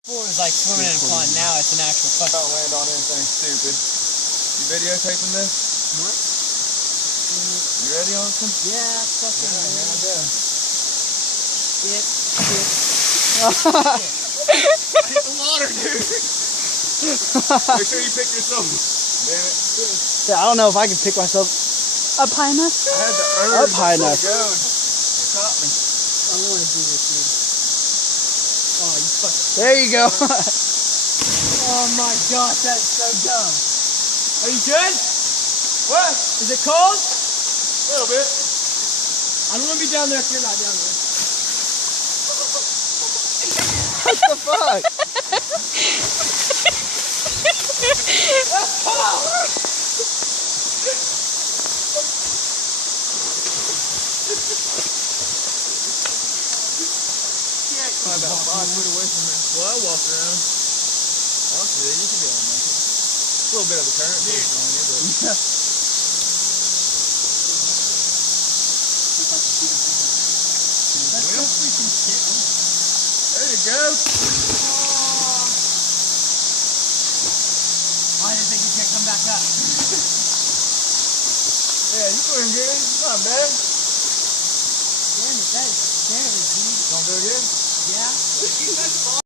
Before it was like swimming in a pond, now it's an actual fucking... Don't land on anything stupid. You videotaping this? What? You ready, Austin? Yeah, fucking Yeah, I do. Shit. Hit the water, dude. Make sure you pick yourself. Damn it. Yeah, I don't know if I can pick myself up high enough. I had the urge Up high to enough. go. It caught me. I want to do this, dude. Oh, you fucking... There you go. Oh my gosh, that's so dumb. Are you good? What? Is it cold? A little bit. I don't want to be down there if you're not down there. What the fuck? Probably about 5 foot away from it. Well, I walked around. Honestly, you should be able to make it. A little bit of a current pushing on you, but... That's so freaking shit. There you go. I didn't think you could come back up. Yeah, you doing good. It's not bad. Damn it, that is scary, dude. Don't do it again? Yeah?